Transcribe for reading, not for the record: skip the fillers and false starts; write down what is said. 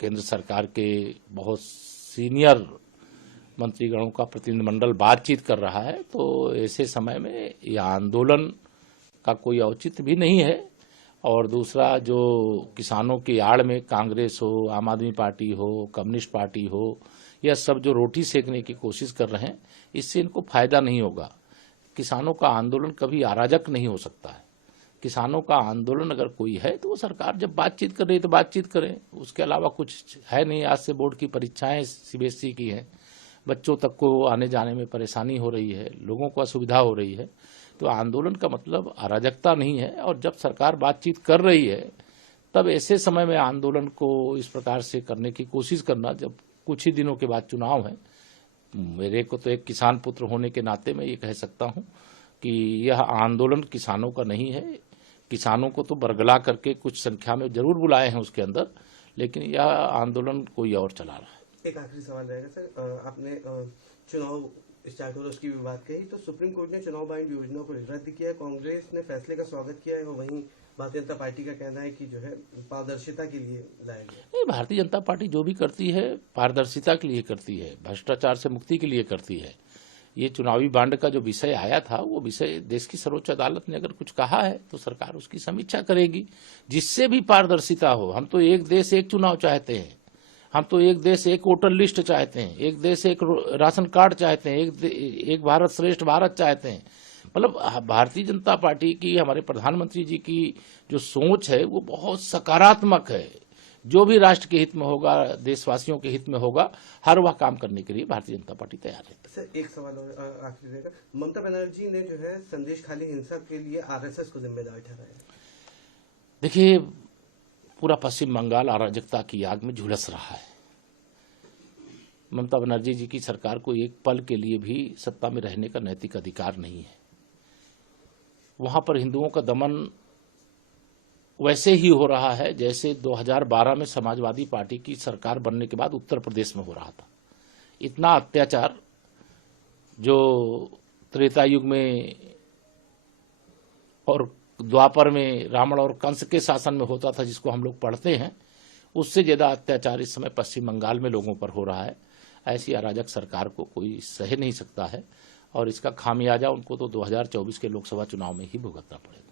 केंद्र सरकार के बहुत सीनियर मंत्रीगणों का प्रतिनिधिमंडल बातचीत कर रहा है, तो ऐसे समय में यह आंदोलन का कोई औचित्य भी नहीं है। और दूसरा, जो किसानों की आड़ में कांग्रेस हो, आम आदमी पार्टी हो, कम्युनिस्ट पार्टी हो, यह सब जो रोटी सेकने की कोशिश कर रहे हैं, इससे इनको फायदा नहीं होगा। किसानों का आंदोलन कभी अराजक नहीं हो सकता है। किसानों का आंदोलन अगर कोई है तो वो सरकार जब बातचीत कर रही है तो बातचीत करें, उसके अलावा कुछ है नहीं। आज से बोर्ड की परीक्षाएं सीबीएसई की हैं, बच्चों तक को आने जाने में परेशानी हो रही है, लोगों को असुविधा हो रही है। तो आंदोलन का मतलब अराजकता नहीं है। और जब सरकार बातचीत कर रही है तब ऐसे समय में आंदोलन को इस प्रकार से करने की कोशिश करना, जब कुछ ही दिनों के बाद चुनाव है, मेरे को तो एक किसान पुत्र होने के नाते मैं ये कह सकता हूं कि यह आंदोलन किसानों का नहीं है। किसानों को तो बरगला करके कुछ संख्या में जरूर बुलाए हैं उसके अंदर, लेकिन यह आंदोलन कोई और चला रहा है। एक आखिरी सवाल रहेगा सर, आपने चुनाव स्टार्ट हो रहा उसकी भी बात कही, तो सुप्रीम कोर्ट ने चुनाव बाइंड योजना को रद्द किया है। कांग्रेस ने फैसले का स्वागत किया है और वहीं भारतीय जनता पार्टी का कहना है कि जो है पारदर्शिता के लिए लाया गया। नहीं, भारतीय जनता पार्टी जो भी करती है पारदर्शिता के लिए करती है, भ्रष्टाचार से मुक्ति के लिए करती है। ये चुनावी बांड का जो विषय आया था, वो विषय देश की सर्वोच्च अदालत ने अगर कुछ कहा है तो सरकार उसकी समीक्षा करेगी, जिससे भी पारदर्शिता हो। हम तो एक देश एक चुनाव चाहते हैं, हम तो एक देश एक वोटर लिस्ट चाहते हैं, एक देश एक राशन कार्ड चाहते हैं, एक भारत श्रेष्ठ भारत चाहते हैं। मतलब भारतीय जनता पार्टी की, हमारे प्रधानमंत्री जी की जो सोच है वो बहुत सकारात्मक है। जो भी राष्ट्र के हित में होगा, देशवासियों के हित में होगा, हर वह काम करने के लिए भारतीय जनता पार्टी तैयार है। सर एक सवाल और आखिरी रहेगा, ममता बनर्जी ने जो है संदेश खाली हिंसा के लिए आरएसएस को जिम्मेदार ठहराया। देखिए, पूरा पश्चिम बंगाल अराजकता की आग में झुलस रहा है। ममता बनर्जी जी की सरकार को एक पल के लिए भी सत्ता में रहने का नैतिक अधिकार नहीं है। वहां पर हिंदुओं का दमन वैसे ही हो रहा है जैसे 2012 में समाजवादी पार्टी की सरकार बनने के बाद उत्तर प्रदेश में हो रहा था। इतना अत्याचार जो त्रेता युग में और द्वापर में रावण और कंस के शासन में होता था, जिसको हम लोग पढ़ते हैं, उससे ज्यादा अत्याचार इस समय पश्चिम बंगाल में लोगों पर हो रहा है। ऐसी अराजक सरकार को कोई सह नहीं सकता है और इसका खामियाजा उनको तो 2024 के लोकसभा चुनाव में ही भुगतना पड़ेगा।